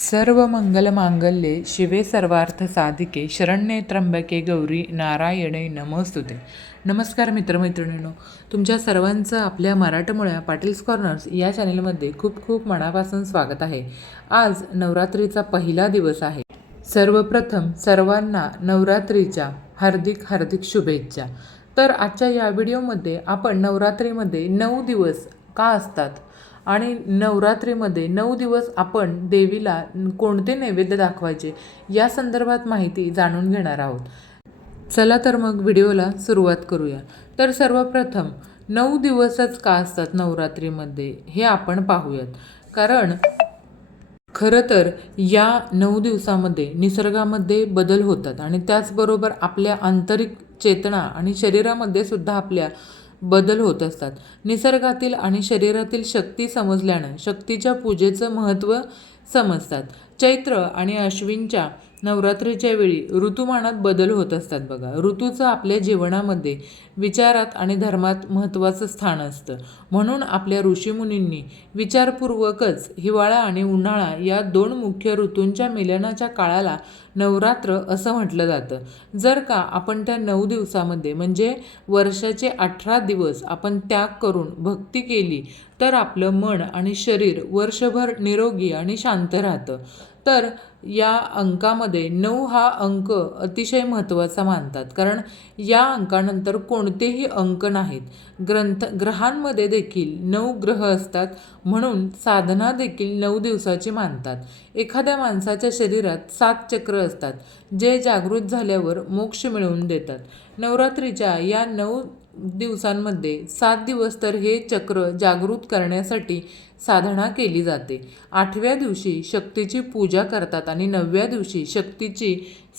सर्व मंगल मांगल्ये शिवे सर्वार्थ साधिके शरण्ये त्र्यंबके गौरी नारायणे नमस्तुते. नमस्कार मित्रमैत्रिणींनो तुमच्या सर्वांचं आपल्या मराठमोळ्या पाटील्स कॉर्नर्स या चॅनलमध्ये खूप खूप मनापासून स्वागत आहे. आज नवरात्रीचा पहिला दिवस आहे. सर्वप्रथम सर्वांना नवरात्रीच्या हार्दिक हार्दिक शुभेच्छा. तर आजच्या या व्हिडिओमध्ये आपण नवरात्रीमध्ये नऊ दिवस का असतात? आणि नवरात्रीमध्ये नऊ दिवस आपण देवीला कोणते नैवेद्य दाखवायचे या संदर्भात माहिती जाणून घेणार आहोत. चला तर मग व्हिडिओला सुरुवात करूया. तर सर्वप्रथम नऊ दिवसच का असतात नवरात्रीमध्ये हे आपण पाहूयात. कारण खरं तर या नऊ दिवसामध्ये निसर्गामध्ये बदल होतात आणि त्याचबरोबर आपल्या आंतरिक चेतना आणि शरीरामध्ये सुद्धा आपल्या बदल होत असतात. निसर्गातील आणि शरीरातील शक्ती समजल्यानं शक्तीच्या पूजेचं महत्त्व समजतात. चैत्र आणि अश्विनच्या नवरात्रीच्या वेळी ऋतुमानात बदल होत असतात बघा. ऋतूचं आपल्या जीवनामध्ये विचारात आणि धर्मात महत्त्वाचं स्थान असतं. म्हणून आपल्या ऋषीमुनींनी विचारपूर्वकच हिवाळा आणि उन्हाळा या दोन मुख्य ऋतूंच्या मिलनाच्या काळाला नवरात्र असं म्हटलं जातं. जर का आपण त्या नऊ दिवसामध्ये म्हणजे वर्षाचे अठरा दिवस आपण त्याग करून भक्ती केली तर आपलं मन आणि शरीर वर्षभर निरोगी आणि शांत राहतं. तर या अंकामध्ये नऊ हा अंक अतिशय महत्त्वाचा मानतात. कारण या अंकानंतर कोणतेही अंक नाहीत. ग्रंथ ग्रहांमध्ये देखील नऊ ग्रह असतात म्हणून साधना देखील नऊ दिवसाची मानतात. एखाद्या माणसाच्या शरीरात सात चक्र असतात जे जागृत झाल्यावर मोक्ष मिळवून देतात. नवरात्रीच्या या नऊ दिवसांमध्ये सात दिवस तर हे चक्र जागृत करण्यासाठी साधना केली जाते. आठव्या दिवशी शक्तीची पूजा करतात आणि नवव्या दिवशी शक्तीची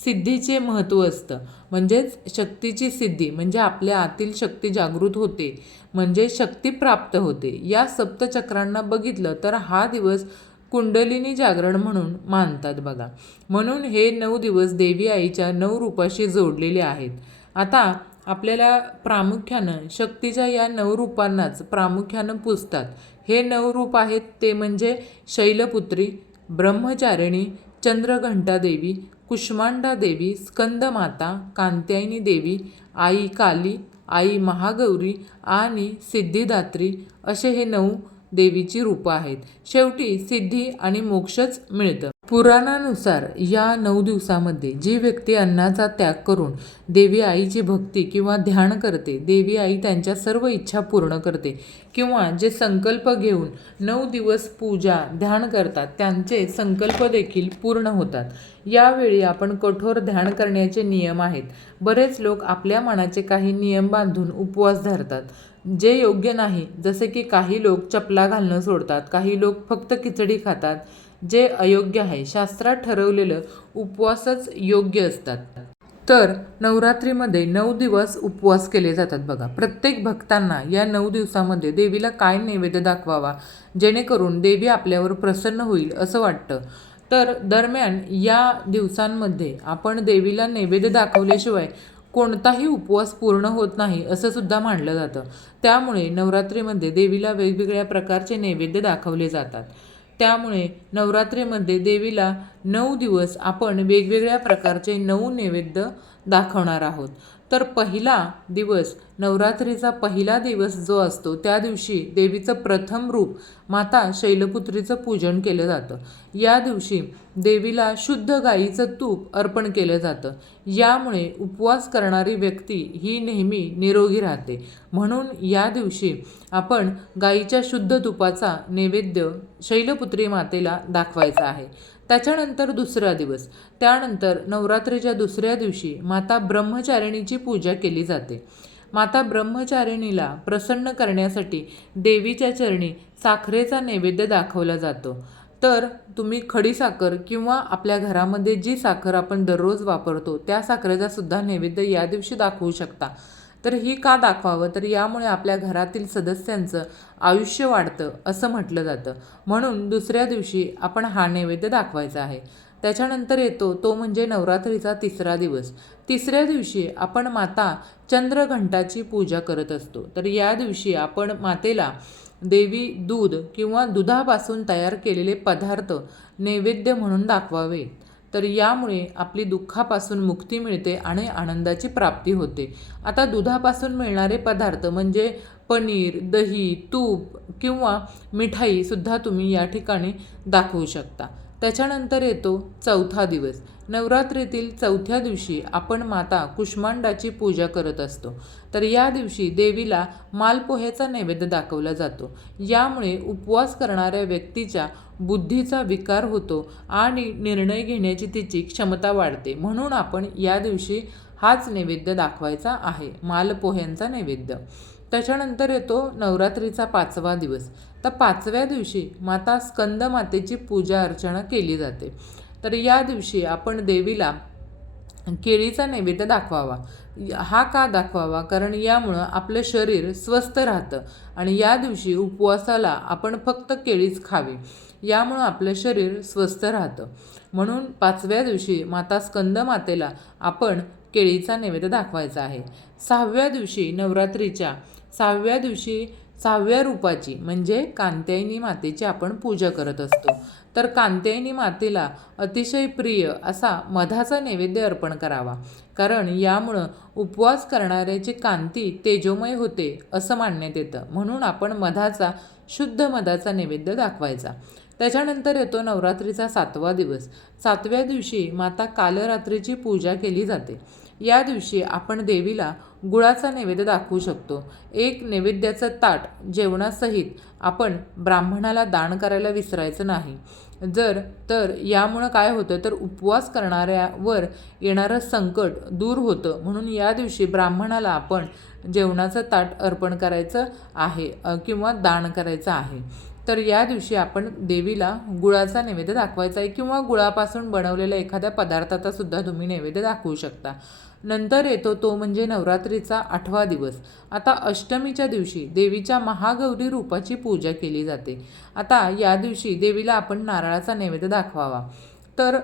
सिद्धीचे महत्त्व असतं. म्हणजेच शक्तीची सिद्धी म्हणजे आपल्या आतील शक्ती जागृत होते म्हणजे शक्ती प्राप्त होते. या सप्तचक्रांना बघितलं तर हा दिवस कुंडलिनी जागरण म्हणून मानतात बघा. म्हणून हे नऊ दिवस देवी आईच्या नऊ रूपाशी जोडलेले आहेत. आता आपल्याला प्रामुख्यानं शक्तीच्या या नऊ रूपांनाच प्रामुख्यानं पुजतात. हे नऊ रूप आहेत ते म्हणजे शैलपुत्री ब्रह्मचारिणी चंद्रघंटा देवी कुष्मांडा देवी स्कंदमाता कांत्यायनी देवी आई काली आई महागौरी आणि सिद्धिदात्री असे हे नऊ देवीची रूपं आहेत. शेवटी सिद्धी आणि मोक्षच मिळतं. पुराणानुसार या नऊ दिवसामध्ये जी व्यक्ती अन्नाचा त्याग करून देवी आईची भक्ती किंवा ध्यान करते देवी आई त्यांच्या सर्व इच्छा पूर्ण करते किंवा जे संकल्प घेऊन नऊ दिवस पूजा ध्यान करतात त्यांचे संकल्प देखील पूर्ण होतात. यावेळी आपण कठोर ध्यान करण्याचे नियम आहेत. बरेच लोक आपल्या मनाचे काही नियम बांधून उपवास धरतात. जे योग्य नाही जसे की काही लोक चपला घालणं सोडतात काही लोक फक्त खिचडी खातात जे अयोग्य आहे. शास्त्रात ठरवलेलं उपवासच योग्य असतात. तर नवरात्रीमध्ये नऊ दिवस उपवास केले जातात बघा. प्रत्येक भक्तांना या नऊ दिवसामध्ये देवीला काय नैवेद्य दाखवावा जेणेकरून देवी आपल्यावर प्रसन्न होईल असं वाटतं. तर दरम्यान या दिवसांमध्ये आपण देवीला नैवेद्य दाखवल्याशिवाय कोणताही उपवास पूर्ण होत नाही असं सुद्धा मानलं जातं. त्यामुळे नवरात्रीमध्ये देवीला वेगवेगळ्या प्रकारचे नैवेद्य दाखवले जातात. त्यामुळे नवरात्रीमध्ये देवीला नऊ दिवस आपण वेगवेगळ्या प्रकारचे नऊ नैवेद्य दाखवणार आहोत. तर पहिला दिवस नवरात्रीचा पहिला दिवस जो असतो त्या दिवशी देवीचं प्रथम रूप माता शैलपुत्रीचं पूजन केलं जातं. या दिवशी देवीला शुद्ध गाईचं तूप अर्पण केलं जातं. यामुळे उपवास करणारी व्यक्ती ही नेहमी निरोगी राहते. म्हणून या दिवशी आपण गाईच्या शुद्ध तुपाचा नैवेद्य शैलपुत्री मातेला दाखवायचा आहे. त्याच्यानंतर दुसरा दिवस. त्यानंतर नवरात्रीच्या दुसऱ्या दिवशी माता ब्रह्मचारिणीची पूजा केली जाते. माता ब्रह्मचारिणीला प्रसन्न करण्यासाठी देवीच्या चरणी साखरेचा नैवेद्य दाखवला जातो. तर तुम्ही खडीसाखर किंवा आपल्या घरामध्ये जी साखर आपण दररोज वापरतो त्या साखरेचा सुद्धा नैवेद्य या दिवशी दाखवू शकता. तर ही का दाखवावं? तर यामुळे आपल्या घरातील सदस्यांचं आयुष्य वाढतं असं म्हटलं जातं. म्हणून दुसऱ्या दिवशी आपण हा नैवेद्य दाखवायचा आहे. त्याच्यानंतर येतो तो म्हणजे नवरात्रीचा तिसरा दिवस. तिसऱ्या दिवशी आपण माता चंद्रघंटाची पूजा करत असतो. तर या दिवशी आपण मातेला देवी दूध किंवा दुधापासून तयार केलेले पदार्थ नैवेद्य म्हणून दाखवावे. तर यामुळे आपली दुःखापासून मुक्ती मिळते आणि आनंदाची प्राप्ती होते. आता दुधापासून मिळणारे पदार्थ म्हणजे पनीर दही तूप किंवा मिठाईसुद्धा तुम्ही या ठिकाणी दाखवू शकता. त्याच्यानंतर येतो चौथा दिवस. नवरात्रीतील चौथ्या दिवशी आपण माता कुष्मांडाची पूजा करत असतो. तर या दिवशी देवीला मालपोह्याचा नैवेद्य दाखवला जातो. यामुळे उपवास करणाऱ्या व्यक्तीच्या बुद्धीचा विकार होतो आणि निर्णय घेण्याची तिची क्षमता वाढते. म्हणून आपण या दिवशी हाच नैवेद्य दाखवायचा आहे मालपोह्यांचा नैवेद्य. त्याच्यानंतर येतो नवरात्रीचा पाचवा दिवस. तर पाचव्या दिवशी माता स्कंदमातेची पूजा अर्चना केली जाते. तर या दिवशी आपण देवीला केळीचा नैवेद्य दाखवावा. हा का दाखवावा? कारण यामुळं आपलं शरीर स्वस्थ राहतं आणि या दिवशी उपवासाला आपण फक्त केळीच खावी. यामुळं आपलं शरीर स्वस्थ राहतं. म्हणून पाचव्या दिवशी माता स्कंदमातेला आपण केळीचा नैवेद्य दाखवायचा आहे. सहाव्या दिवशी नवरात्रीच्या सहाव्या दिवशी सहाव्या रूपाची म्हणजे कांत्यायनी मातेची आपण पूजा करत असतो. तर कांत्यायनी मातेला अतिशय प्रिय असा मधाचा नैवेद्य अर्पण करावा. कारण यामुळं उपवास करणाऱ्याची कांती तेजोमय होते असं मानण्यात येतं. म्हणून आपण मधाचा शुद्ध मधाचा नैवेद्य दाखवायचा. त्याच्यानंतर येतो नवरात्रीचा सातवा दिवस. सातव्या दिवशी माता कालरात्रीची पूजा केली जाते. या दिवशी आपण देवीला गुळाचा नैवेद्य दाखवू शकतो. एक नैवेद्याचं ताट जेवणासहित आपण ब्राह्मणाला दान करायला विसरायचं नाही. जर तर यामुळं काय होतं? तर उपवास करणाऱ्यावर येणारं संकट दूर होतं. म्हणून या दिवशी ब्राह्मणाला आपण जेवणाचं ताट अर्पण करायचं आहे किंवा दान करायचं आहे. तर या दिवशी आपण देवीला गुळाचा नैवेद्य दाखवायचा आहे किंवा गुळापासून बनवलेल्या एखाद्या पदार्थाचा सुद्धा तुम्ही नैवेद्य दाखवू शकता. नंतर येतो तो म्हणजे नवरात्रीचा आठवा दिवस. आता अष्टमीच्या दिवशी देवीच्या महागौरी रूपाची पूजा केली जाते. आता या दिवशी देवीला आपण नारळाचा नैवेद्य दाखवावा. तर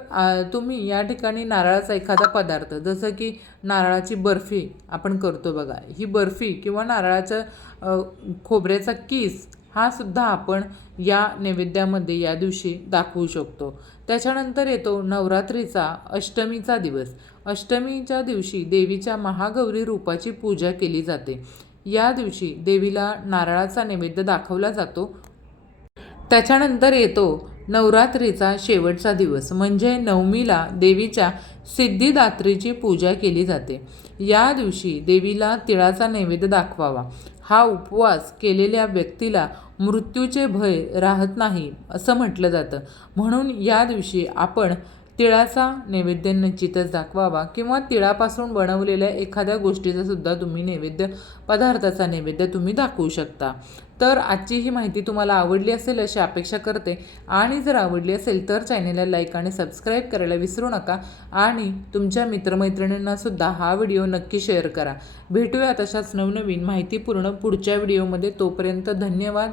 तुम्ही या ठिकाणी नारळाचा एखादा पदार्थ जसं की नारळाची बर्फी आपण करतो बघा. ही बर्फी किंवा नारळाचं खोबऱ्याचा किस हा सुद्धा आपण या नैवेद्यामध्ये या दिवशी दाखवू शकतो. त्याच्यानंतर येतो नवरात्रीचा अष्टमीचा दिवस. अष्टमीच्या दिवशी देवीच्या महागौरी रूपाची पूजा केली जाते. या दिवशी देवीला नारळाचा नैवेद्य दाखवला जातो. त्याच्यानंतर येतो नवरात्रीचा शेवटचा दिवस. म्हणजे नवमीला देवीच्या सिद्धिदात्रीची पूजा केली जाते. या दिवशी देवीला तिळाचा नैवेद्य दाखवावा. हा उपवास केलेल्या व्यक्तीला मृत्यूचे भय राहत नाही असं म्हटलं जातं. म्हणून या दिवशी आपण तिळाचा नैवेद्य निश्चितच दाखवावा किंवा तिळापासून बनवलेल्या एखाद्या गोष्टीचा सुद्धा तुम्ही नैवेद्य पदार्थाचा नैवेद्य तुम्ही दाखवू शकता. तर आजची ही माहिती तुम्हाला आवडली असेल अशी अपेक्षा करते. आणि जर आवडली असेल तर चॅनेलला लाईक आणि सबस्क्राईब करायला विसरू नका. आणि तुमच्या मित्रमैत्रिणींनासुद्धा हा व्हिडिओ नक्की शेअर करा. भेटूया तशाच नवनवीन माहितीपूर्ण पुढच्या व्हिडिओमध्ये. तोपर्यंत धन्यवाद.